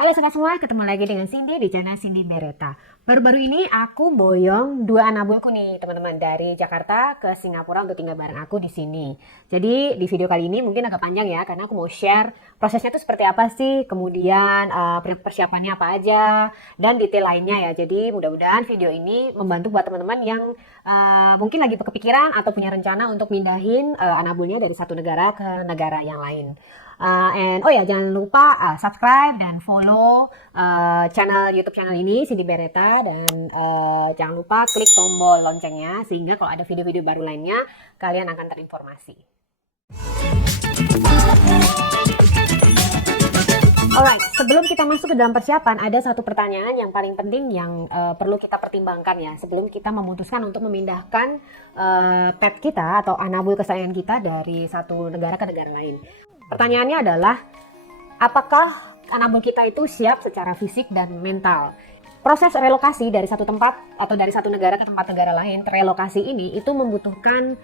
Halo sobat semua, ketemu lagi dengan Cindy di channel Cindy Beretta. Baru-baru ini aku boyong dua anabulku nih teman-teman dari Jakarta ke Singapura untuk tinggal bareng aku di sini. Jadi di video kali ini mungkin agak panjang ya karena aku mau share prosesnya itu seperti apa sih, kemudian persiapannya apa aja dan detail lainnya ya. Jadi mudah-mudahan video ini membantu buat teman-teman yang mungkin lagi kepikiran atau punya rencana untuk mindahin anabulnya dari satu negara ke negara yang lain. Oh ya, jangan lupa subscribe dan follow YouTube channel ini Cindy Beretta, dan jangan lupa klik tombol loncengnya sehingga kalau ada video-video baru lainnya kalian akan terinformasi. Alright, sebelum kita masuk ke dalam persiapan, ada satu pertanyaan yang paling penting yang perlu kita pertimbangkan ya sebelum kita memutuskan untuk memindahkan pet kita atau anabul kesayangan kita dari satu negara ke negara lain. Pertanyaannya adalah, apakah anabul kita itu siap secara fisik dan mental? Proses relokasi dari satu tempat atau dari satu negara ke tempat negara lain, relokasi ini itu membutuhkan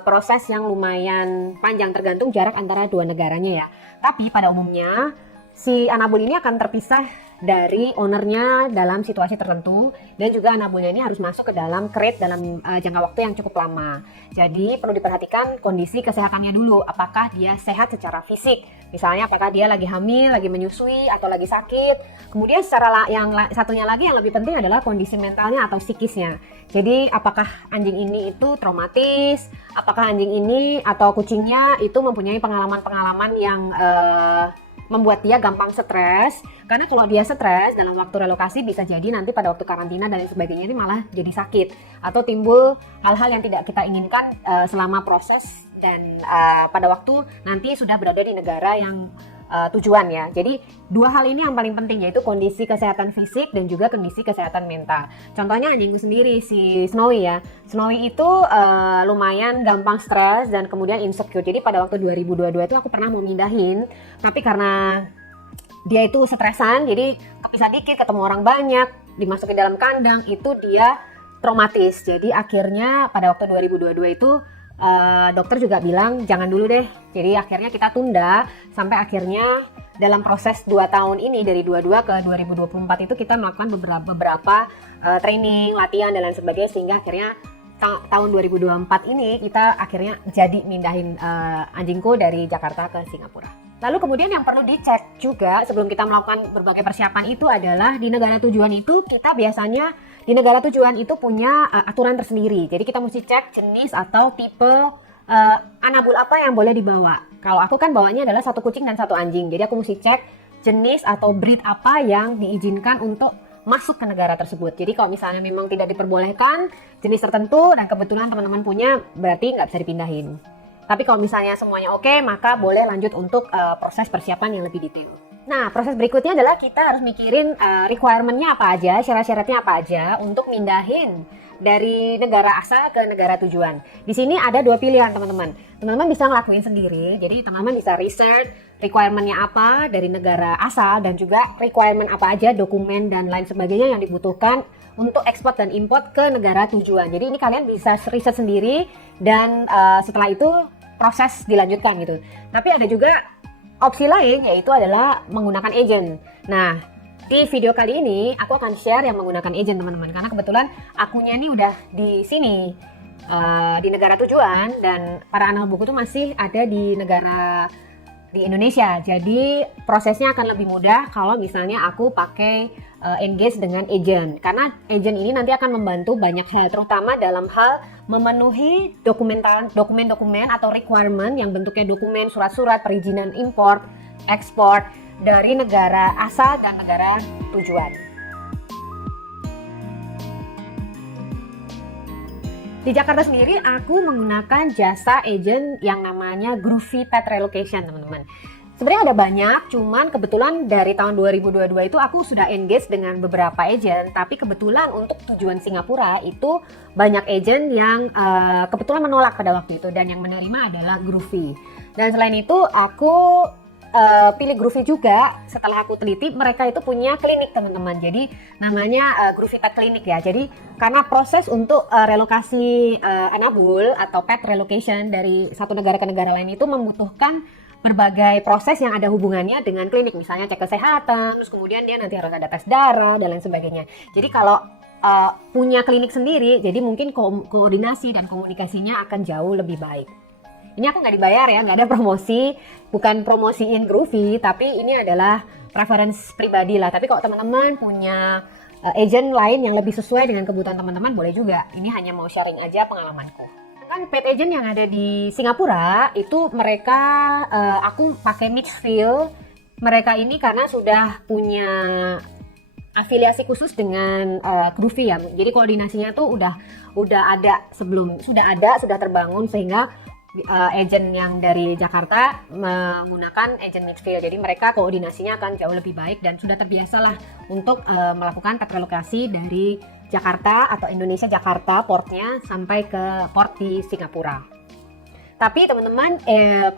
proses yang lumayan panjang tergantung jarak antara dua negaranya ya. Tapi pada umumnya si anabul ini akan terpisah dari ownernya dalam situasi tertentu, dan juga anabulnya ini harus masuk ke dalam crate dalam jangka waktu yang cukup lama. Jadi perlu diperhatikan kondisi kesehatannya dulu, apakah dia sehat secara fisik, misalnya apakah dia lagi hamil, lagi menyusui, atau lagi sakit. Kemudian satunya lagi yang lebih penting adalah kondisi mentalnya atau psikisnya. Jadi apakah anjing ini itu traumatis, apakah anjing ini atau kucingnya itu mempunyai pengalaman-pengalaman yang membuat dia gampang stres. Karena kalau dia stres dalam waktu relokasi, bisa jadi nanti pada waktu karantina dan lain sebagainya ini malah jadi sakit atau timbul hal-hal yang tidak kita inginkan selama proses dan pada waktu nanti sudah berada di negara yang tujuan ya. Jadi dua hal ini yang paling penting, yaitu kondisi kesehatan fisik dan juga kondisi kesehatan mental. Contohnya anjingku sendiri, si Snowy ya. Snowy itu lumayan gampang stres dan kemudian insecure. Jadi pada waktu 2022 itu aku pernah mau mindahin, tapi karena dia itu stresan, jadi kepisah dikit, ketemu orang banyak, dimasukin dalam kandang, itu dia traumatis. Jadi akhirnya pada waktu 2022 itu dokter juga bilang jangan dulu deh. Jadi akhirnya kita tunda sampai akhirnya dalam proses 2 tahun ini, dari 22 ke 2024 itu kita melakukan beberapa training, latihan dan lain sebagainya, sehingga akhirnya tahun 2024 ini kita akhirnya jadi mindahin anjingku dari Jakarta ke Singapura. Lalu kemudian yang perlu dicek juga sebelum kita melakukan berbagai persiapan itu adalah di negara tujuan itu kita biasanya di negara tujuan itu punya aturan tersendiri. Jadi kita mesti cek jenis atau tipe anabul apa yang boleh dibawa. Kalau aku kan bawanya adalah satu kucing dan satu anjing. Jadi aku mesti cek jenis atau breed apa yang diizinkan untuk masuk ke negara tersebut. Jadi kalau misalnya memang tidak diperbolehkan jenis tertentu dan kebetulan teman-teman punya, berarti nggak bisa dipindahin. Tapi kalau misalnya semuanya oke, maka boleh lanjut untuk proses persiapan yang lebih detail. Nah, proses berikutnya adalah kita harus mikirin requirement-nya apa aja, syarat-syaratnya apa aja untuk mindahin dari negara asal ke negara tujuan. Di sini ada 2 pilihan teman-teman. Teman-teman bisa ngelakuin sendiri, jadi teman-teman bisa research requirement-nya apa dari negara asal dan juga requirement apa aja, dokumen dan lain sebagainya yang dibutuhkan untuk ekspor dan import ke negara tujuan. Jadi ini kalian bisa riset sendiri dan setelah itu proses dilanjutkan gitu. Tapi ada juga opsi lain, yaitu adalah menggunakan agent. Nah, di video kali ini aku akan share yang menggunakan agent teman-teman, karena kebetulan akunya ini udah di sini di negara tujuan dan para anabulku tuh masih ada di negara di Indonesia. Jadi prosesnya akan lebih mudah kalau misalnya aku pakai engage dengan agent, karena agent ini nanti akan membantu banyak hal, terutama dalam hal memenuhi dokumen-dokumen atau requirement yang bentuknya dokumen, surat-surat perizinan impor, ekspor dari negara asal dan negara tujuan. Di Jakarta sendiri aku menggunakan jasa agent yang namanya Groovy Pet Relocation teman-teman. Sebenarnya ada banyak, cuman kebetulan dari tahun 2022 itu aku sudah engage dengan beberapa agent, tapi kebetulan untuk tujuan Singapura itu banyak agent yang kebetulan menolak pada waktu itu, dan yang menerima adalah Groovy. Dan selain itu aku pilih Groovy juga setelah aku teliti mereka itu punya klinik teman-teman. Jadi namanya Groovy Pet Clinic ya. Jadi karena proses untuk relokasi anabul atau pet relocation dari satu negara ke negara lain itu membutuhkan berbagai proses yang ada hubungannya dengan klinik, misalnya cek kesehatan, terus kemudian dia nanti harus ada tes darah dan lain sebagainya. Jadi kalau punya klinik sendiri, jadi mungkin koordinasi dan komunikasinya akan jauh lebih baik. Ini aku nggak dibayar ya, nggak ada promosi, bukan promosiin Groovy, tapi ini adalah preference pribadi lah. Tapi kalau teman-teman punya agent lain yang lebih sesuai dengan kebutuhan teman-teman, boleh juga. Ini hanya mau sharing aja pengalamanku. Kan pet agent yang ada di Singapura itu mereka aku pakai Mixfield. Mereka ini karena sudah punya afiliasi khusus dengan Groovy ya. Jadi koordinasinya tuh udah ada sudah terbangun, sehingga agent yang dari Jakarta menggunakan agent Mixfield. Jadi mereka koordinasinya akan jauh lebih baik dan sudah terbiasalah untuk melakukan pet relokasi dari Jakarta atau Indonesia Jakarta portnya sampai ke port di Singapura. Tapi teman-teman,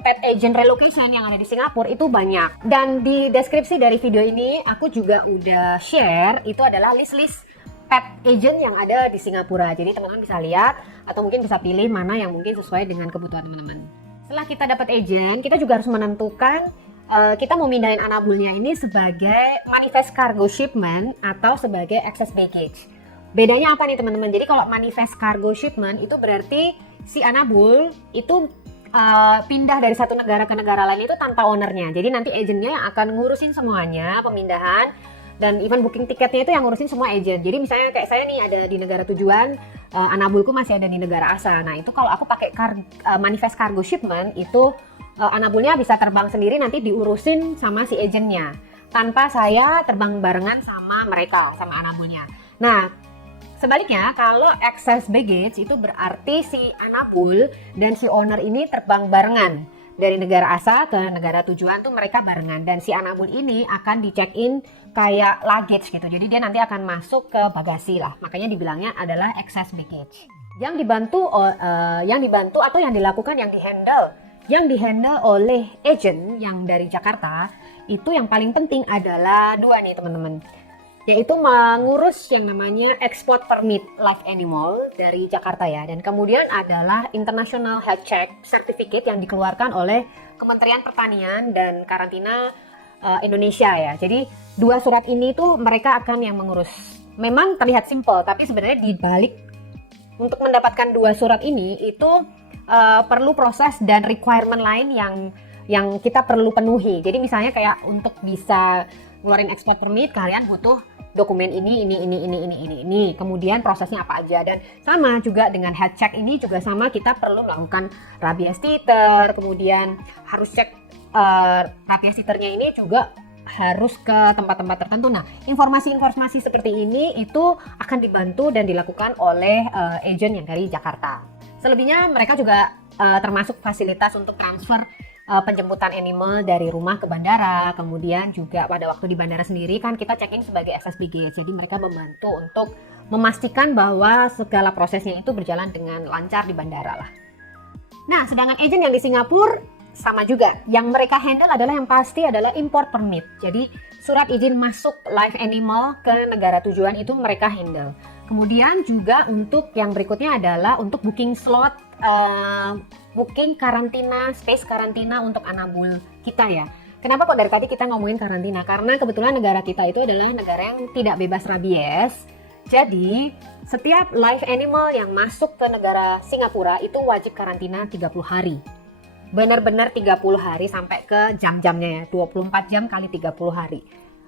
pet agent relocation yang ada di Singapura itu banyak. Dan di deskripsi dari video ini aku juga udah share, itu adalah list-list pet agent yang ada di Singapura. Jadi teman-teman bisa lihat atau mungkin bisa pilih mana yang mungkin sesuai dengan kebutuhan teman-teman. Setelah kita dapat agent, kita juga harus menentukan kita mau mindahin anabulnya ini sebagai manifest cargo shipment atau sebagai excess baggage. Bedanya apa nih teman-teman? Jadi kalau manifest cargo shipment itu berarti si anabul itu pindah dari satu negara ke negara lain itu tanpa ownernya. Jadi nanti agentnya yang akan ngurusin semuanya, pemindahan, dan even booking tiketnya itu yang ngurusin semua agent. Jadi misalnya kayak saya nih ada di negara tujuan, anabulku masih ada di negara asal. Nah itu kalau aku pakai manifest cargo shipment itu anabulnya bisa terbang sendiri, nanti diurusin sama si agentnya tanpa saya terbang barengan sama mereka, sama anabulnya. Nah sebaliknya, kalau excess baggage itu berarti si anabul dan si owner ini terbang barengan. Dari negara asal ke negara tujuan tuh mereka barengan. Dan si anabul ini akan di check-in kayak luggage gitu. Jadi dia nanti akan masuk ke bagasi lah. Makanya dibilangnya adalah excess baggage. Yang dibantu atau yang dilakukan, yang dihandle oleh agent yang dari Jakarta, itu yang paling penting adalah dua nih teman-teman. Yaitu mengurus yang namanya export permit live animal dari Jakarta ya. Dan kemudian adalah International Health Check Certificate yang dikeluarkan oleh Kementerian Pertanian dan Karantina Indonesia ya. Jadi dua surat ini tuh mereka akan yang mengurus. Memang terlihat simple, tapi sebenarnya di balik untuk mendapatkan dua surat ini itu perlu proses dan requirement lain yang kita perlu penuhi. Jadi misalnya kayak untuk bisa ngeluarin export permit kalian butuh dokumen ini. Kemudian prosesnya apa aja, dan sama juga dengan health check ini juga sama, kita perlu melakukan rabies titer, kemudian harus cek rabies titernya ini juga harus ke tempat-tempat tertentu. Nah, informasi-informasi seperti ini itu akan dibantu dan dilakukan oleh agent yang dari Jakarta. Selebihnya mereka juga termasuk fasilitas untuk transfer penjemputan animal dari rumah ke bandara. Kemudian juga pada waktu di bandara sendiri kan kita checking sebagai excess baggage. Jadi mereka membantu untuk memastikan bahwa segala prosesnya itu berjalan dengan lancar di bandara lah. Nah, sedangkan agent yang di Singapura sama juga. Yang mereka handle adalah yang pasti adalah import permit. Jadi surat izin masuk live animal ke negara tujuan itu mereka handle. Kemudian juga untuk yang berikutnya adalah untuk booking slot, booking karantina, space karantina untuk anabul kita ya. Kenapa kok dari tadi kita ngomongin karantina? Karena kebetulan negara kita itu adalah negara yang tidak bebas rabies. Jadi setiap live animal yang masuk ke negara Singapura itu wajib karantina 30 hari. Benar-benar 30 hari sampai ke jam-jamnya ya, 24 jam kali 30 hari.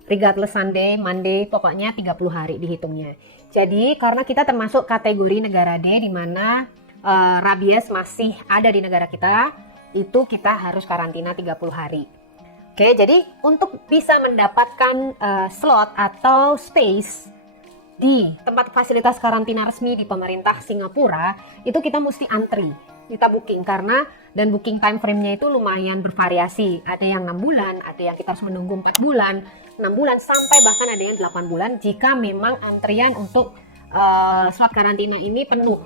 Regardless Sunday, Monday, pokoknya 30 hari dihitungnya. Jadi karena kita termasuk kategori negara D di mana rabies masih ada di negara kita, itu kita harus karantina 30 hari. Oke, jadi untuk bisa mendapatkan slot atau space di tempat fasilitas karantina resmi di pemerintah Singapura, itu kita mesti antri, kita booking, karena dan booking time frame-nya itu lumayan bervariasi. Ada yang 6 bulan, ada yang kita harus menunggu 4 bulan, 6 bulan, sampai bahkan ada yang 8 bulan jika memang antrian untuk slot karantina ini penuh.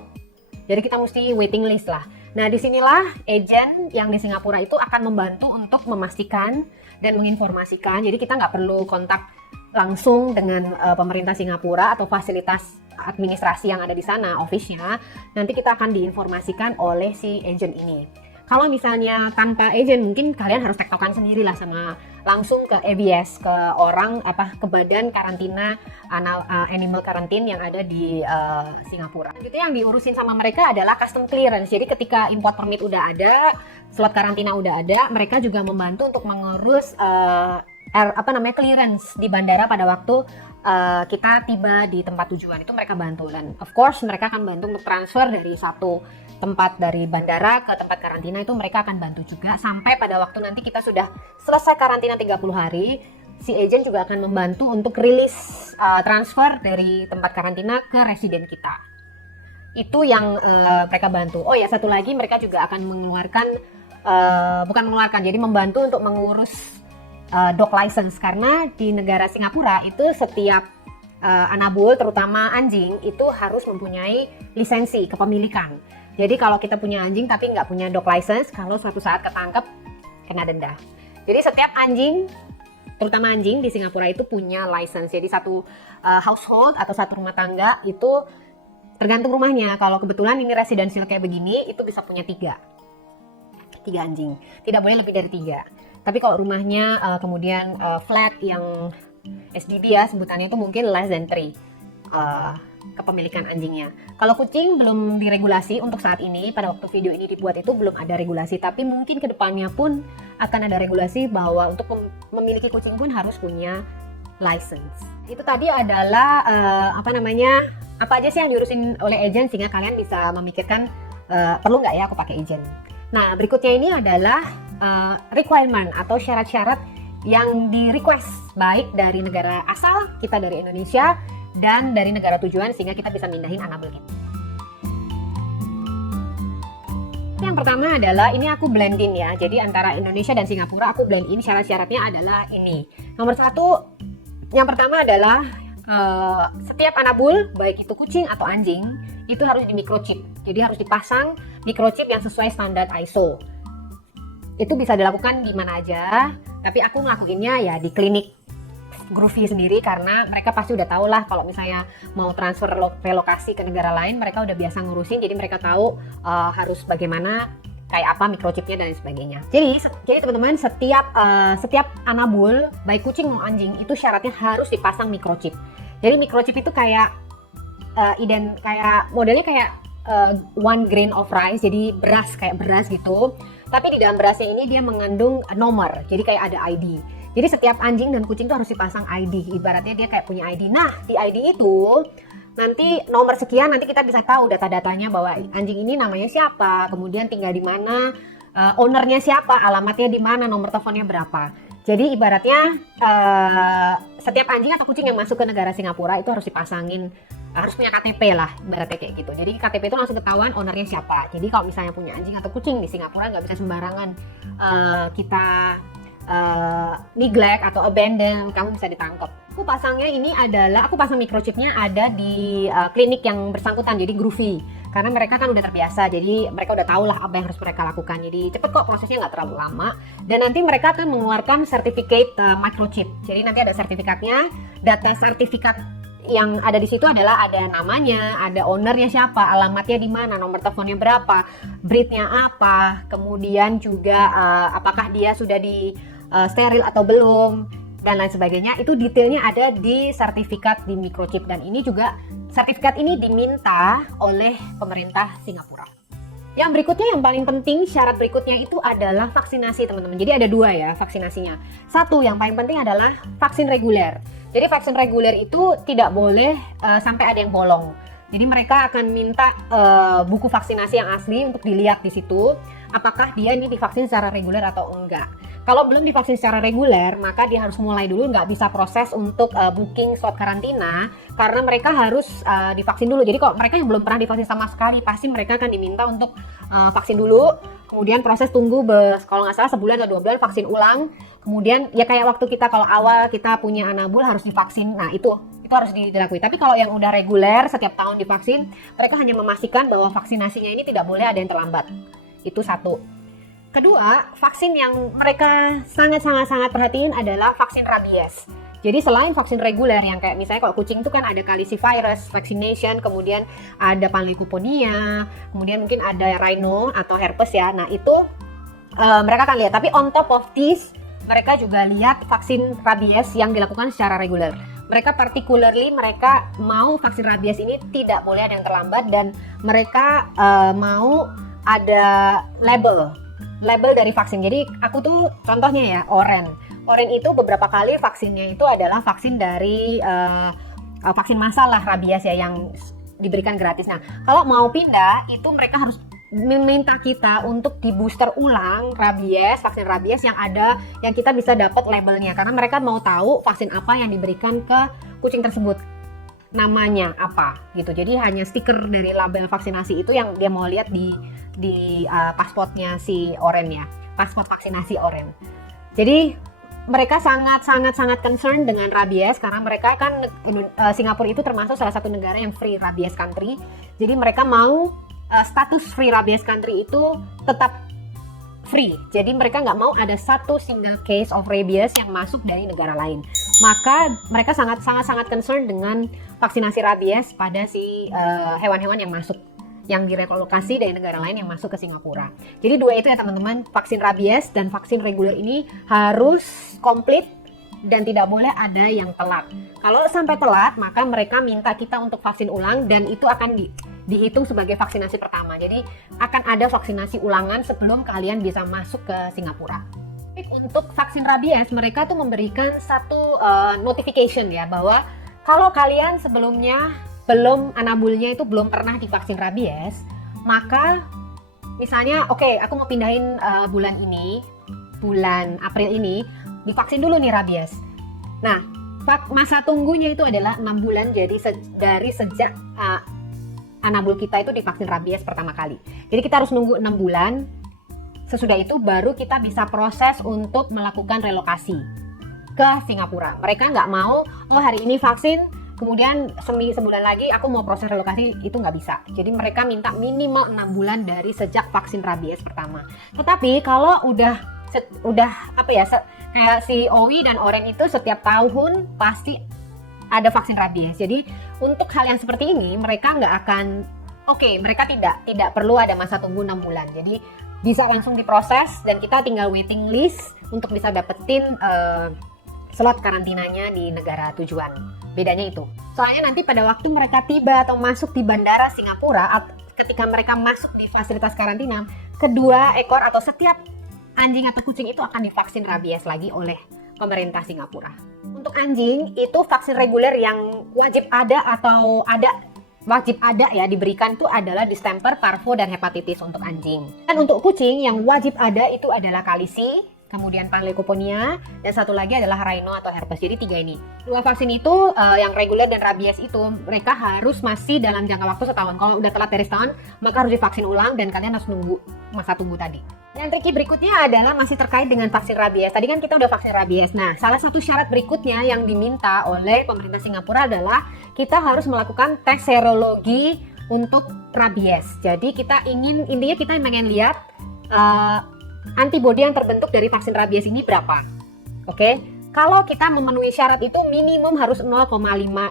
Jadi kita mesti waiting list lah. Nah, disinilah agent yang di Singapura itu akan membantu untuk memastikan dan menginformasikan. Jadi kita nggak perlu kontak langsung dengan pemerintah Singapura atau fasilitas administrasi yang ada di sana, office-nya. Nanti kita akan diinformasikan oleh si agent ini. Kalau misalnya tanpa agent, mungkin kalian harus tektokan sendiri lah sama langsung ke ABS, ke orang ke badan karantina animal quarantine yang ada di Singapura. Itu yang diurusin sama mereka adalah custom clearance. Jadi ketika import permit udah ada, slot karantina udah ada, mereka juga membantu untuk mengurus clearance di bandara pada waktu kita tiba di tempat tujuan. Itu mereka bantu, dan of course mereka akan bantu untuk transfer dari satu tempat dari bandara ke tempat karantina. Itu mereka akan bantu juga sampai pada waktu nanti kita sudah selesai karantina 30 hari, si agent juga akan membantu untuk rilis transfer dari tempat karantina ke residen kita. Itu yang mereka bantu. Oh ya, satu lagi, mereka juga akan jadi membantu untuk mengurus dog license, karena di negara Singapura itu setiap anabul, terutama anjing, itu harus mempunyai lisensi kepemilikan. Jadi kalau kita punya anjing tapi nggak punya dog license, kalau suatu saat ketangkep, kena denda. Jadi setiap anjing, terutama anjing di Singapura itu punya license. Jadi satu household atau satu rumah tangga itu tergantung rumahnya. Kalau kebetulan ini residential kayak begini, itu bisa punya 3 anjing. Tidak boleh lebih dari 3. Tapi kalau rumahnya kemudian flat yang SDB ya sebutannya, itu mungkin less than 3 kepemilikan anjingnya. Kalau kucing belum diregulasi untuk saat ini, pada waktu video ini dibuat itu belum ada regulasi, tapi mungkin kedepannya pun akan ada regulasi bahwa untuk memiliki kucing pun harus punya license. Itu tadi adalah apa aja sih yang diurusin oleh agent sehingga kalian bisa memikirkan perlu nggak ya aku pakai agent. Nah, berikutnya ini adalah requirement atau syarat-syarat yang di request baik dari negara asal kita dari Indonesia dan dari negara tujuan sehingga kita bisa mindahin anabul kita. Yang pertama adalah, ini aku blendin ya, jadi antara Indonesia dan Singapura aku blend in. Syarat-syaratnya adalah ini. Nomor 1, yang pertama adalah setiap anabul, baik itu kucing atau anjing, itu harus di microchip. Jadi harus dipasang microchip yang sesuai standar ISO. Itu bisa dilakukan di mana aja, tapi aku ngelakuinnya ya di klinik Groovy sendiri, karena mereka pasti udah tahu lah kalau misalnya mau transfer relokasi ke negara lain, mereka udah biasa ngurusin, jadi mereka tahu harus bagaimana, kayak apa microchipnya dan sebagainya. Jadi teman-teman, setiap anabul baik kucing maupun anjing itu syaratnya harus dipasang microchip. Jadi microchip itu kayak modelnya kayak 1 grain of rice, jadi kayak beras gitu. Tapi di dalam berasnya ini dia mengandung nomor, jadi kayak ada ID. Jadi setiap anjing dan kucing itu harus dipasang ID, ibaratnya dia kayak punya ID. Nah, di ID itu nanti nomor sekian, nanti kita bisa tahu data-datanya bahwa anjing ini namanya siapa, kemudian tinggal di mana, ownernya siapa, alamatnya di mana, nomor teleponnya berapa. Jadi ibaratnya setiap anjing atau kucing yang masuk ke negara Singapura itu harus dipasangin, harus punya KTP lah, ibaratnya kayak gitu. Jadi KTP itu langsung ketahuan ownernya siapa. Jadi kalau misalnya punya anjing atau kucing di Singapura nggak bisa sembarangan kita neglect atau abandon, kamu bisa ditangkap. Aku pasang microchipnya ada di klinik yang bersangkutan, jadi Groovy, karena mereka kan udah terbiasa, jadi mereka udah tahu lah apa yang harus mereka lakukan. Jadi cepet kok, prosesnya nggak terlalu lama, dan nanti mereka akan mengeluarkan sertifikat microchip. Jadi nanti ada sertifikatnya, data sertifikat yang ada di situ adalah ada namanya, ada ownernya siapa, alamatnya di mana, nomor teleponnya berapa, breednya apa, kemudian juga apakah dia sudah di steril atau belum, dan lain sebagainya. Itu detailnya ada di sertifikat di microchip, dan ini juga sertifikat ini diminta oleh pemerintah Singapura. Yang berikutnya, yang paling penting, syarat berikutnya itu adalah vaksinasi, teman-teman. Jadi ada 2 ya vaksinasinya. 1, yang paling penting adalah vaksin reguler. Jadi vaksin reguler itu tidak boleh sampai ada yang bolong. Jadi mereka akan minta buku vaksinasi yang asli untuk dilihat di situ, apakah dia ini divaksin secara reguler atau enggak. Kalau belum divaksin secara reguler, maka dia harus mulai dulu, nggak bisa proses untuk booking slot karantina, karena mereka harus divaksin dulu. Jadi kalau mereka yang belum pernah divaksin sama sekali, pasti mereka akan diminta untuk vaksin dulu, kemudian proses tunggu kalau nggak salah sebulan atau 2 bulan, vaksin ulang. Kemudian ya kayak waktu kita kalau awal kita punya anabul harus divaksin, nah itu harus dilakukan. Tapi kalau yang udah reguler setiap tahun divaksin, mereka hanya memastikan bahwa vaksinasinya ini tidak boleh ada yang terlambat. Itu 1. Kedua, vaksin yang mereka sangat perhatiin adalah vaksin rabies. Jadi selain vaksin reguler yang kayak misalnya kalau kucing itu kan ada calicivirus vaccination, kemudian ada panleukopenia, kemudian mungkin ada rhino atau herpes ya. Nah itu mereka akan lihat. Tapi on top of this, mereka juga lihat vaksin rabies yang dilakukan secara reguler. Mereka mereka mau vaksin rabies ini tidak boleh ada yang terlambat, dan mereka mau ada label dari vaksin. Jadi aku tuh contohnya ya Oren itu beberapa kali vaksinnya itu adalah vaksin dari vaksin massal lah rabies ya yang diberikan gratis. Nah kalau mau pindah itu mereka harus meminta kita untuk di booster ulang vaksin rabies yang kita bisa dapat labelnya, karena mereka mau tahu vaksin apa yang diberikan ke kucing tersebut, namanya apa gitu. Jadi hanya stiker dari label vaksinasi itu yang dia mau lihat di pasportnya si Oren ya, paspor vaksinasi Oren. Jadi mereka sangat concern dengan rabies, karena mereka kan Singapura itu termasuk salah satu negara yang free rabies country. Jadi mereka mau status free rabies country itu tetap free. Jadi mereka nggak mau ada satu single case of rabies yang masuk dari negara lain. Maka mereka sangat concern dengan vaksinasi rabies pada si hewan-hewan yang masuk, yang direlokasi dari negara lain yang masuk ke Singapura. Jadi dua itu ya teman-teman, vaksin rabies dan vaksin reguler ini harus komplit dan tidak boleh ada yang telat. Kalau sampai telat, maka mereka minta kita untuk vaksin ulang, dan itu akan dihitung sebagai vaksinasi pertama. Jadi akan ada vaksinasi ulangan sebelum kalian bisa masuk ke Singapura. Untuk vaksin rabies, mereka tuh memberikan satu notification ya, bahwa kalau kalian sebelumnya anabulnya itu belum pernah divaksin rabies, maka misalnya aku mau pindahin bulan April ini, divaksin dulu nih rabies. Nah, masa tunggunya itu adalah 6 bulan, jadi dari sejak anabul kita itu divaksin rabies pertama kali. Jadi kita harus nunggu 6 bulan, sesudah itu baru kita bisa proses untuk melakukan relokasi ke Singapura. Mereka nggak mau, hari ini vaksin, kemudian sebulan lagi aku mau proses relokasi, itu nggak bisa. Jadi mereka minta minimal 6 bulan dari sejak vaksin rabies pertama. Tetapi kalau udah kayak si Owi dan Oren itu setiap tahun pasti ada vaksin rabies. Jadi untuk hal yang seperti ini mereka nggak akan mereka tidak perlu ada masa tunggu 6 bulan. Jadi bisa langsung diproses dan kita tinggal waiting list untuk bisa dapetin slot karantinanya di negara tujuan. Bedanya itu. Soalnya nanti pada waktu mereka tiba atau masuk di bandara Singapura, ketika mereka masuk di fasilitas karantina, kedua ekor atau setiap anjing atau kucing itu akan divaksin rabies lagi oleh pemerintah Singapura. Untuk anjing itu vaksin reguler yang wajib ada ya diberikan itu adalah distemper, parvo, dan hepatitis untuk anjing. Dan untuk kucing yang wajib ada itu adalah kalisi, kemudian panleukopenia, dan satu lagi adalah rhino atau herpes. Jadi 3 ini. 2 vaksin itu yang reguler dan rabies itu mereka harus masih dalam jangka waktu setahun. Kalau udah telat dari setahun, maka harus divaksin ulang dan kalian harus nunggu masa tunggu tadi. Yang tricky berikutnya adalah masih terkait dengan vaksin rabies. Tadi kan kita udah vaksin rabies. Nah, salah satu syarat berikutnya yang diminta oleh pemerintah Singapura adalah kita harus melakukan tes serologi untuk rabies. Jadi intinya kita pengen lihat antibodi yang terbentuk dari vaksin rabies ini berapa. Oke? Kalau kita memenuhi syarat itu minimum harus 0,5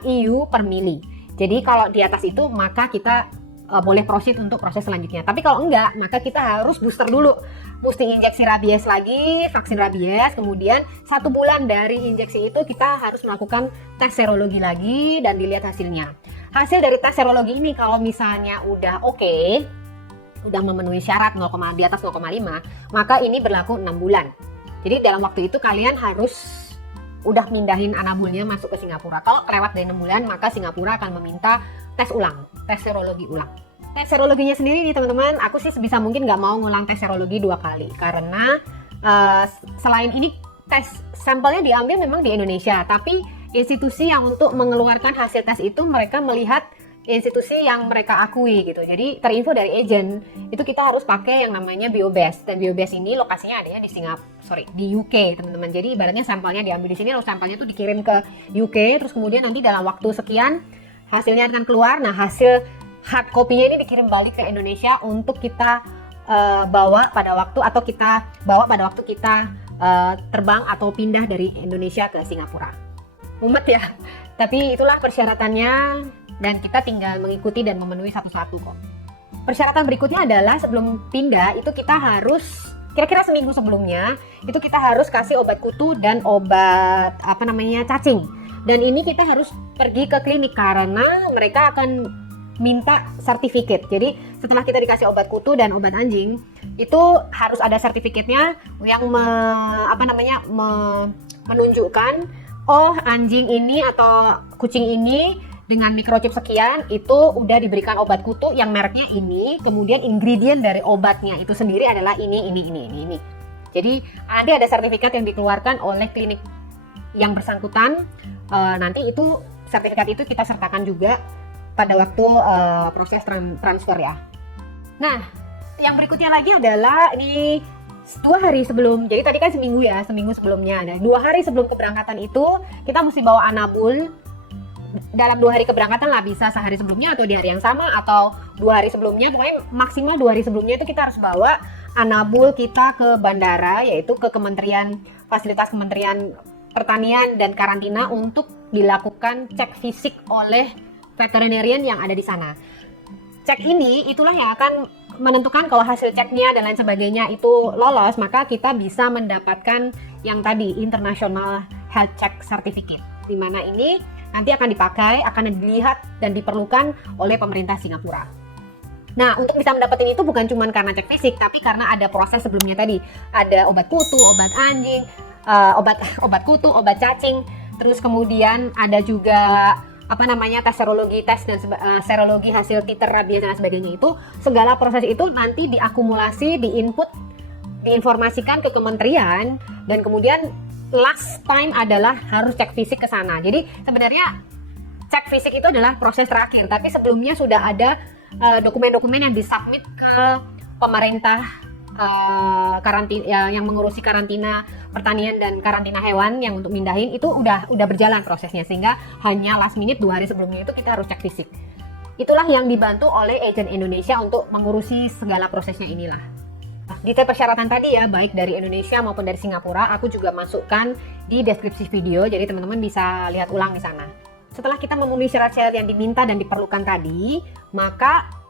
IU per mili. Jadi kalau di atas itu maka kita boleh proceed untuk proses selanjutnya. Tapi kalau enggak, maka kita harus booster dulu. Mesti injeksi rabies lagi, vaksin rabies, kemudian 1 bulan dari injeksi itu kita harus melakukan tes serologi lagi dan dilihat hasilnya. Hasil dari tes serologi ini kalau misalnya udah udah memenuhi syarat di atas 0,5, maka ini berlaku 6 bulan. Jadi dalam waktu itu kalian harus udah mindahin anabulnya masuk ke Singapura. Kalau kelewat dari 6 bulan, maka Singapura akan meminta tes serologi ulang. Tes serologinya sendiri nih teman-teman, aku sih sebisa mungkin nggak mau ngulang tes serologi 2 kali. Karena selain ini tes sampelnya diambil memang di Indonesia, tapi institusi yang untuk mengeluarkan hasil tes itu mereka melihat institusi yang mereka akui gitu. Jadi terinfo dari agent itu kita harus pakai yang namanya Biobase, dan Biobase ini lokasinya adanya di UK teman-teman. Jadi ibaratnya sampelnya diambil di sini, lalu sampelnya itu dikirim ke UK, terus kemudian nanti dalam waktu sekian hasilnya akan keluar. Nah, hasil hard copy-nya ini dikirim balik ke Indonesia untuk kita bawa pada waktu kita terbang atau pindah dari Indonesia ke Singapura. Umet ya. Tapi itulah persyaratannya dan kita tinggal mengikuti dan memenuhi satu-satu kok. Persyaratan berikutnya adalah sebelum pindah itu kita harus kira-kira seminggu sebelumnya itu kita harus kasih obat kutu dan obat cacing. Dan ini kita harus pergi ke klinik karena mereka akan minta sertifikat. Jadi setelah kita dikasih obat kutu dan obat anjing, itu harus ada sertifikatnya yang menunjukkan oh anjing ini atau kucing ini dengan microchip sekian itu udah diberikan obat kutu yang mereknya ini, kemudian ingredient dari obatnya itu sendiri adalah ini. Jadi ada sertifikat yang dikeluarkan oleh klinik yang bersangkutan. Nanti itu sertifikat itu kita sertakan juga pada waktu proses transfer ya. Nah, yang berikutnya lagi adalah ini 2 hari sebelum, jadi tadi kan seminggu sebelumnya. Nah, 2 hari sebelum keberangkatan itu kita mesti bawa anabul. Dalam 2 hari keberangkatan lah, bisa sehari sebelumnya atau di hari yang sama atau 2 hari sebelumnya, pokoknya maksimal 2 hari sebelumnya itu kita harus bawa anabul kita ke bandara, yaitu ke fasilitas Kementerian Pertanian dan Karantina untuk dilakukan cek fisik oleh veterinarian yang ada di sana. Cek ini itulah yang akan menentukan kalau hasil ceknya dan lain sebagainya itu lolos, maka kita bisa mendapatkan yang tadi International Health Check Certificate, di mana ini nanti akan dipakai, akan dilihat dan diperlukan oleh pemerintah Singapura. Nah, untuk bisa mendapatkan itu bukan cuma karena cek fisik, tapi karena ada proses sebelumnya tadi. Ada obat kutu, obat anjing, obat kutu, obat cacing, terus kemudian ada juga tes serologi hasil titer, rabies dan sebagainya. Itu segala proses itu nanti diakumulasi, diinput, diinformasikan ke kementerian, dan kemudian last time adalah harus cek fisik ke sana. Jadi sebenarnya cek fisik itu adalah proses terakhir, tapi sebelumnya sudah ada dokumen-dokumen yang disubmit ke pemerintah yang mengurusi karantina pertanian dan karantina hewan yang untuk mindahin itu udah berjalan prosesnya, sehingga hanya last minute 2 hari sebelumnya itu kita harus cek fisik. Itulah yang dibantu oleh agent Indonesia untuk mengurusi segala prosesnya inilah. Nah, detail persyaratan tadi ya, baik dari Indonesia maupun dari Singapura, aku juga masukkan di deskripsi video, jadi teman-teman bisa lihat ulang di sana. Setelah kita memenuhi syarat-syarat yang diminta dan diperlukan tadi, maka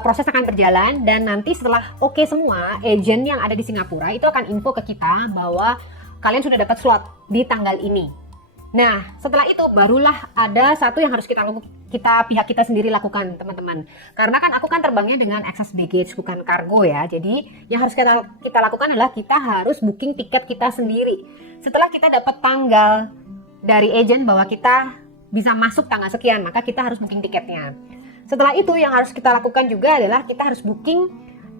proses akan berjalan, dan nanti setelah oke semua, agent yang ada di Singapura itu akan info ke kita bahwa kalian sudah dapat slot di tanggal ini. Nah, setelah itu barulah ada satu yang harus pihak kita sendiri lakukan, teman-teman. Karena kan aku terbangnya dengan excess baggage, bukan kargo ya. Jadi yang harus kita lakukan adalah kita harus booking tiket kita sendiri. Setelah kita dapat tanggal dari agent bahwa kita bisa masuk tanggal sekian, maka kita harus booking tiketnya. Setelah itu yang harus kita lakukan juga adalah kita harus booking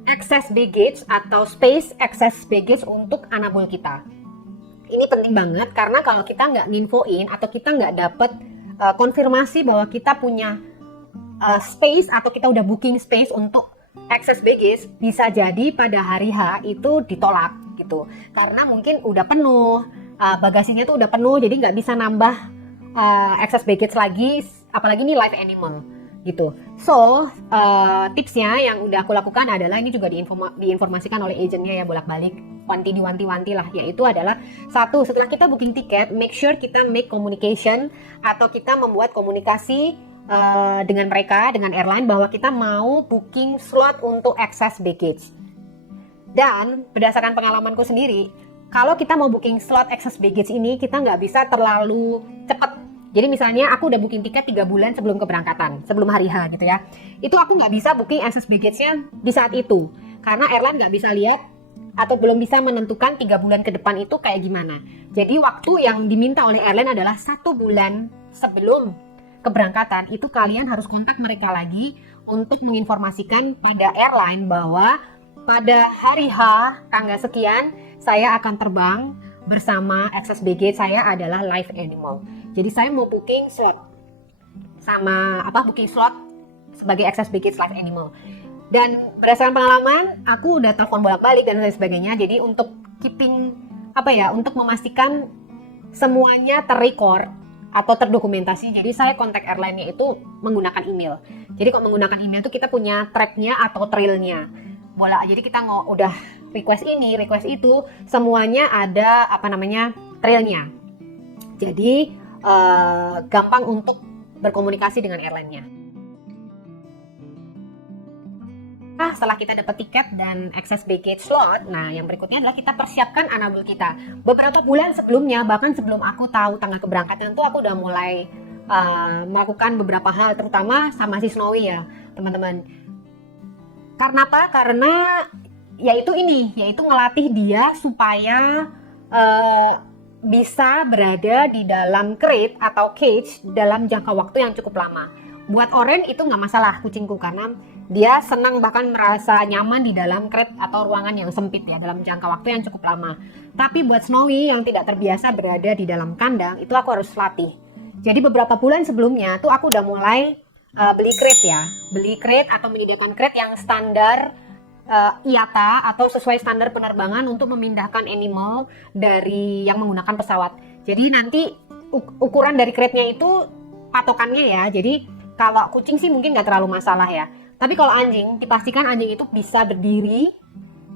excess baggage atau space excess baggage untuk anabul kita. Ini penting banget karena kalau kita nggak nginfoin atau kita nggak dapat konfirmasi bahwa kita punya space atau kita udah booking space untuk excess baggage, bisa jadi pada hari H itu ditolak gitu. Karena mungkin udah penuh, bagasinya tuh udah penuh, jadi nggak bisa nambah excess baggage lagi, apalagi ini live animal gitu. So, tipsnya yang udah aku lakukan adalah ini juga diinformasikan oleh agentnya ya, bolak-balik wanti lah, yaitu adalah satu, setelah kita booking tiket, make sure kita make communication atau kita membuat komunikasi dengan mereka, dengan airline, bahwa kita mau booking slot untuk excess baggage. Dan berdasarkan pengalamanku sendiri, kalau kita mau booking slot excess baggage ini, kita nggak bisa terlalu cepat. Jadi misalnya aku udah booking tiket 3 bulan sebelum keberangkatan, sebelum hari H gitu ya. Itu aku nggak bisa booking excess baggage-nya di saat itu. Karena airline nggak bisa lihat atau belum bisa menentukan 3 bulan ke depan itu kayak gimana. Jadi waktu yang diminta oleh airline adalah 1 bulan sebelum keberangkatan. Itu kalian harus kontak mereka lagi untuk menginformasikan pada airline bahwa pada hari H, tanggal sekian, saya akan terbang bersama excess baggage saya adalah live animal. Jadi saya mau booking slot sebagai excess baggage live animal. Dan berdasarkan pengalaman, aku udah telepon bolak-balik dan lain sebagainya. Jadi untuk untuk memastikan semuanya terrecord atau terdokumentasi. Jadi saya kontak airline-nya itu menggunakan email. Jadi kalau menggunakan email itu kita punya track-nya atau trail-nya. Jadi kita udah request ini, request itu, semuanya ada trail-nya. Jadi gampang untuk berkomunikasi dengan airline-nya. Setelah kita dapat tiket dan access baggage slot, nah yang berikutnya adalah kita persiapkan Anabul kita. Beberapa bulan sebelumnya, bahkan sebelum aku tahu tanggal keberangkatan tuh aku udah mulai melakukan beberapa hal, terutama sama si Snowy ya teman-teman. Karena apa? Karena yaitu ngelatih dia supaya bisa berada di dalam crate atau cage dalam jangka waktu yang cukup lama. Buat Oren itu nggak masalah kucingku, karena dia senang bahkan merasa nyaman di dalam crate atau ruangan yang sempit ya dalam jangka waktu yang cukup lama. Tapi buat Snowy yang tidak terbiasa berada di dalam kandang, itu aku harus latih. Jadi beberapa bulan sebelumnya tuh aku udah mulai beli crate atau menyediakan crate yang standar IATA atau sesuai standar penerbangan untuk memindahkan animal dari yang menggunakan pesawat. Jadi nanti ukuran dari crate-nya itu patokannya ya. Jadi kalau kucing sih mungkin nggak terlalu masalah ya. Tapi kalau anjing, dipastikan anjing itu bisa berdiri,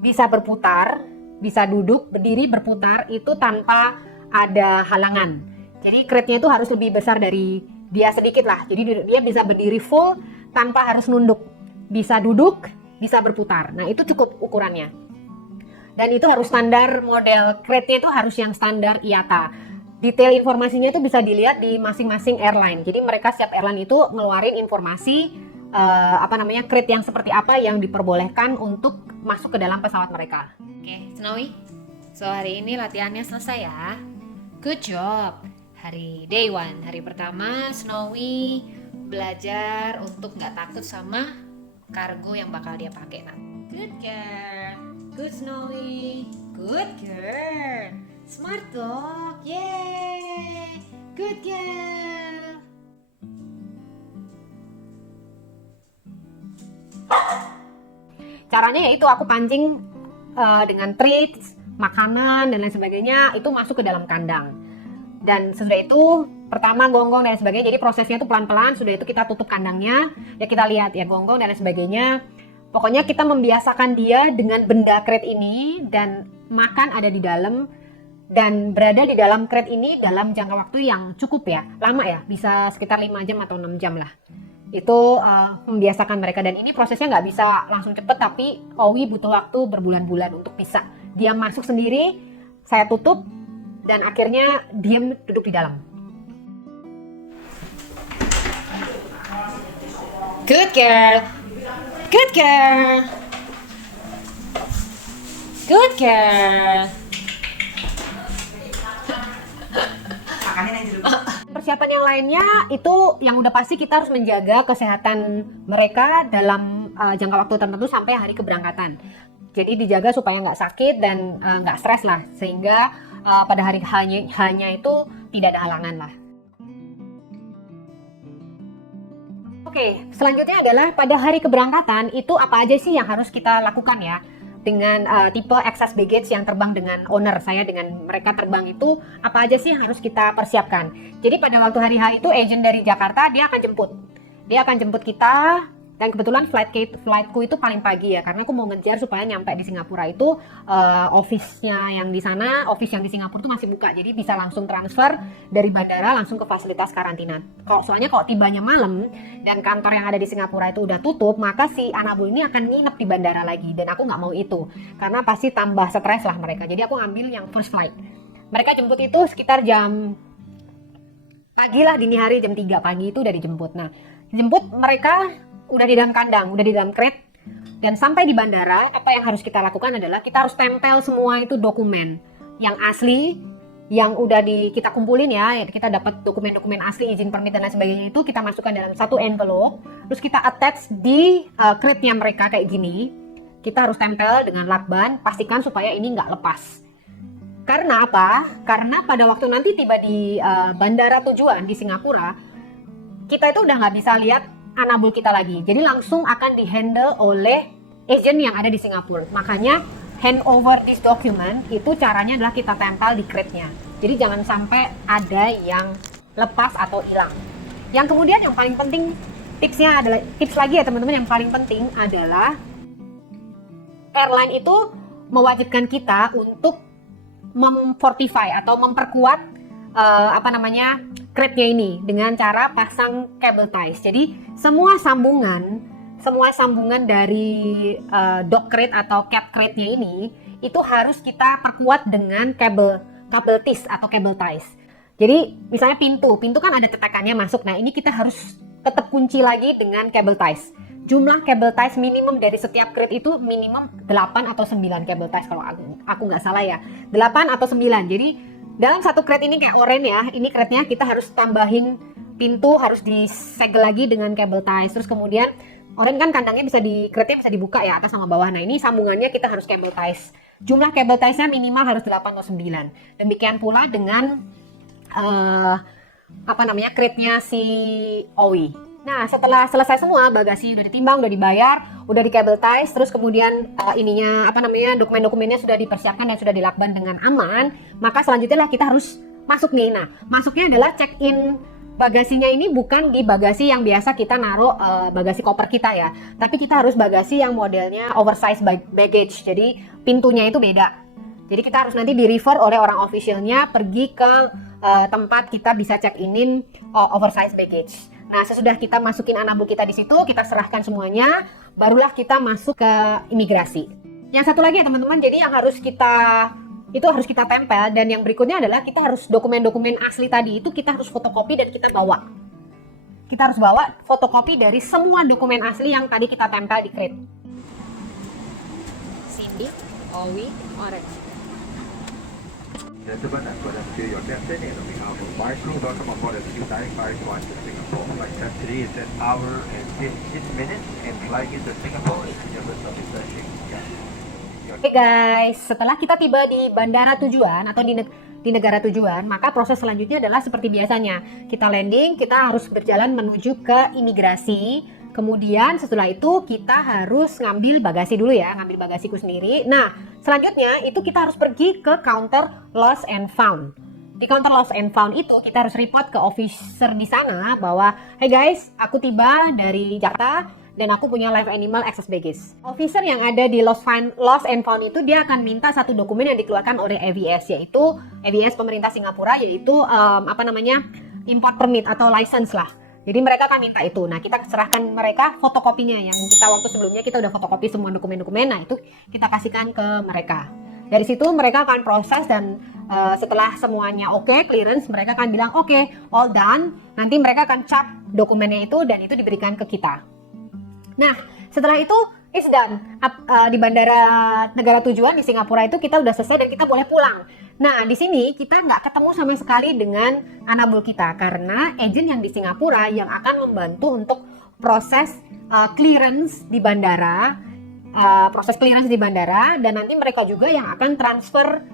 bisa berputar, bisa duduk, berdiri, berputar itu tanpa ada halangan. Jadi crate-nya itu harus lebih besar dari dia sedikit lah. Jadi dia bisa berdiri full tanpa harus nunduk. Bisa duduk, bisa berputar. Nah itu cukup ukurannya. Dan itu harus standar model crate-nya itu harus yang standar IATA. Detail informasinya itu bisa dilihat di masing-masing airline. Jadi mereka setiap airline itu ngeluarin informasi crate yang seperti apa yang diperbolehkan untuk masuk ke dalam pesawat mereka. Oke, Snowy. So hari ini latihannya selesai ya. Good job. Day 1, hari pertama Snowy belajar untuk nggak takut sama kargo yang bakal dia pakai nanti. Good girl. Good Snowy. Good girl. Smart dog. Yay. Good girl. Caranya yaitu aku pancing dengan treats, makanan dan lain sebagainya itu masuk ke dalam kandang. Dan sesudah itu pertama gonggong dan lain sebagainya. Jadi prosesnya itu pelan-pelan. Sudah itu kita tutup kandangnya. Ya kita lihat ya gonggong dan lain sebagainya. Pokoknya kita membiasakan dia dengan benda crate ini dan makan ada di dalam dan berada di dalam crate ini dalam jangka waktu yang cukup ya, lama ya, bisa sekitar 5 jam atau 6 jam lah. Itu membiasakan mereka dan ini prosesnya nggak bisa langsung cepet, tapi Owi butuh waktu berbulan-bulan untuk bisa. Dia masuk sendiri, saya tutup dan akhirnya diam duduk di dalam. Good girl. Good girl. Good girl. Persiapan yang lainnya itu yang udah pasti kita harus menjaga kesehatan mereka dalam jangka waktu tertentu sampai hari keberangkatan. Jadi dijaga supaya nggak sakit dan nggak stres lah, sehingga pada hari hanya itu tidak ada halangan lah. Oke, selanjutnya adalah pada hari keberangkatan itu apa aja sih yang harus kita lakukan ya dengan tipe excess baggage yang terbang dengan owner saya, dengan mereka terbang itu apa aja sih yang harus kita persiapkan. Jadi pada waktu hari H itu agent dari Jakarta dia akan jemput kita. Dan kebetulan flightku itu paling pagi ya, karena aku mau ngejar supaya nyampe di Singapura itu office yang di Singapura itu masih buka, jadi bisa langsung transfer dari bandara langsung ke fasilitas karantina. Soalnya kalau tibanya malam dan kantor yang ada di Singapura itu udah tutup, maka si Anabul ini akan nginep di bandara lagi, dan aku nggak mau itu, karena pasti tambah stres lah mereka. Jadi aku ngambil yang first flight. Mereka jemput itu sekitar jam pagi lah, dini hari jam 3 pagi itu udah dijemput. Nah, jemput mereka udah di dalam kandang, udah di dalam crate, dan sampai di bandara apa yang harus kita lakukan adalah kita harus tempel semua itu dokumen yang asli yang udah kita kumpulin ya, kita dapat dokumen-dokumen asli, izin permit dan lain sebagainya, itu kita masukkan dalam satu envelope, terus kita attach di crate-nya mereka kayak gini. Kita harus tempel dengan lakban, pastikan supaya ini nggak lepas. Karena apa? Karena pada waktu nanti tiba di bandara tujuan di Singapura, kita itu udah nggak bisa lihat Anabul kita lagi, jadi langsung akan dihandle oleh agent yang ada di Singapura. Makanya hand over this document itu caranya adalah kita tempel di crate-nya. Jadi jangan sampai ada yang lepas atau hilang. Yang kemudian yang paling penting tips lagi ya teman-teman, yang paling penting adalah airline itu mewajibkan kita untuk memfortify atau memperkuat crate-nya ini dengan cara pasang cable ties. Jadi semua sambungan dari dog crate atau cat crate-nya ini itu harus kita perkuat dengan kabel ties atau cable ties. Jadi misalnya pintu kan ada cetakannya masuk. Nah ini kita harus tetap kunci lagi dengan cable ties. Jumlah cable ties minimum dari setiap crate itu minimum 8 atau 9 cable ties kalau aku nggak salah ya. 8 atau 9. Jadi dalam satu crate ini kayak oren ya, ini crate-nya kita harus tambahin pintu, harus disegel lagi dengan cable ties. Terus kemudian oren kan kandangnya crate-nya bisa dibuka ya atas sama bawah. Nah ini sambungannya kita harus cable ties. Jumlah cable ties-nya minimal harus 8 atau 9. Demikian pula dengan crate-nya si Owi. Nah, setelah selesai semua, bagasi udah ditimbang, udah dibayar, udah di cable ties, terus kemudian dokumen-dokumennya sudah dipersiapkan dan sudah dilakban dengan aman, maka selanjutnya lah kita harus masuk nih. Nah, masuknya adalah check-in bagasinya ini bukan di bagasi yang biasa kita naruh bagasi koper kita ya, tapi kita harus bagasi yang modelnya oversize baggage, jadi pintunya itu beda. Jadi kita harus nanti di-refer oleh orang officialnya pergi ke tempat kita bisa check-inin oversize baggage. Nah, sesudah kita masukin Anabul kita di situ, kita serahkan semuanya, barulah kita masuk ke imigrasi. Yang satu lagi ya teman-teman, jadi yang harus kita tempel, dan yang berikutnya adalah kita harus dokumen-dokumen asli tadi itu kita harus fotokopi dan kita bawa. Kita harus bawa fotokopi dari semua dokumen asli yang tadi kita tempel di crate. Cindy, Owi, Oren. Gentlemen, I'm going to secure your captain on behalf of my crew. Welcome aboard at Q951 to Singapore. Flight time today is 10 hours and 15 minutes, and flying into Singapore is in your list of refreshing. Oke guys, setelah kita tiba di bandara tujuan atau di negara tujuan, maka proses selanjutnya adalah seperti biasanya. Kita landing, kita harus berjalan menuju ke imigrasi. Kemudian setelah itu kita harus ngambil bagasi dulu ya, ngambil bagasiku sendiri. Nah, selanjutnya itu kita harus pergi ke counter lost and found. Di counter lost and found itu kita harus report ke officer di sana bahwa, hey guys, aku tiba dari Jakarta dan aku punya live animal access baggage. Officer yang ada di lost and found itu dia akan minta satu dokumen yang dikeluarkan oleh AVS, yaitu AVS pemerintah Singapura, yaitu import permit atau license lah. Jadi mereka akan minta itu. Nah, kita serahkan mereka fotokopinya yang kita waktu sebelumnya kita udah fotokopi semua dokumen-dokumen. Nah, itu kita kasihkan ke mereka. Dari situ mereka akan proses dan setelah semuanya oke, clearance, mereka akan bilang oke, all done. Nanti mereka akan cap dokumennya itu dan itu diberikan ke kita. Nah, setelah itu it's done. Di bandara negara tujuan di Singapura itu kita udah selesai dan kita boleh pulang. Nah, di sini kita nggak ketemu sama sekali dengan Anabul kita karena agent yang di Singapura yang akan membantu untuk proses clearance di bandara, dan nanti mereka juga yang akan transfer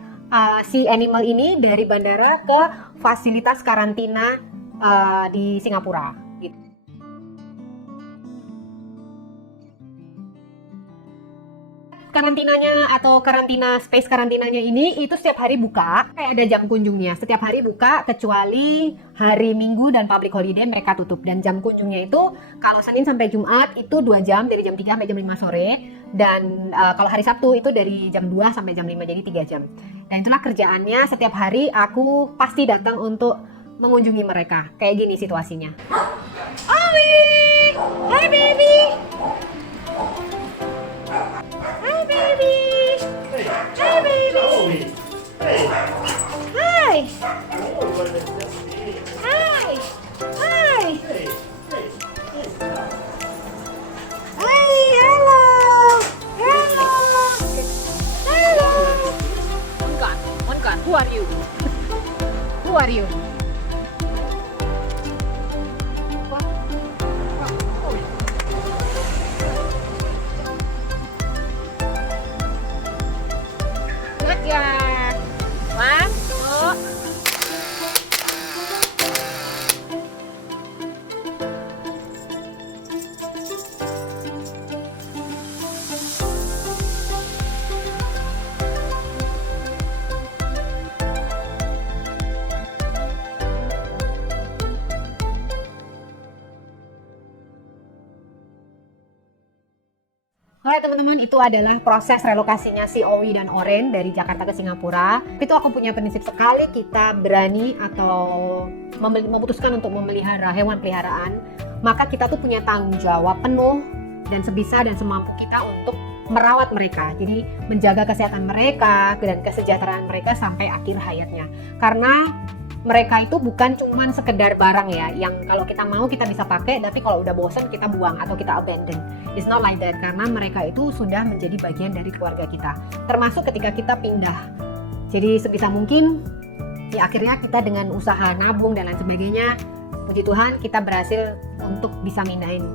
si animal ini dari bandara ke fasilitas karantina di Singapura. Gitu. Karantinanya atau space karantinanya ini itu setiap hari buka, kayak ada jam kunjungnya. Setiap hari buka kecuali hari Minggu dan public holiday mereka tutup. Dan jam kunjungnya itu kalau Senin sampai Jumat itu 2 jam dari jam 3 sampai jam 5 sore. Dan kalau hari Sabtu itu dari jam 2 sampai jam 5, jadi 3 jam. Dan itulah kerjaannya, setiap hari aku pasti datang untuk mengunjungi mereka. Kayak gini situasinya. Owi! Hi baby! Hi baby! Hi baby! Hi! Hi! Hi! Hi! Hello! Hello! Hello! One gun. Who are you? Who are you? Good girl. 1, 2. teman-teman, itu adalah proses relokasinya si Owi dan Oren dari Jakarta ke Singapura. Itu aku punya prinsip sekali, kita berani atau memutuskan untuk memelihara hewan peliharaan, maka kita tuh punya tanggung jawab penuh dan sebisa dan semampu kita untuk merawat mereka. Jadi menjaga kesehatan mereka dan kesejahteraan mereka sampai akhir hayatnya. Karena mereka itu bukan cuman sekedar barang ya, yang kalau kita mau kita bisa pakai, tapi kalau udah bosan kita buang atau kita abandon. It's not like that, karena mereka itu sudah menjadi bagian dari keluarga kita. Termasuk ketika kita pindah. Jadi sebisa mungkin, ya akhirnya kita dengan usaha nabung dan lain sebagainya, puji Tuhan kita berhasil untuk bisa mindahin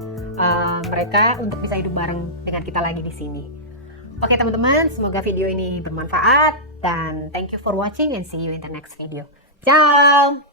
mereka untuk bisa hidup bareng dengan kita lagi di sini. Oke teman-teman, semoga video ini bermanfaat dan thank you for watching and see you in the next video. Ciao!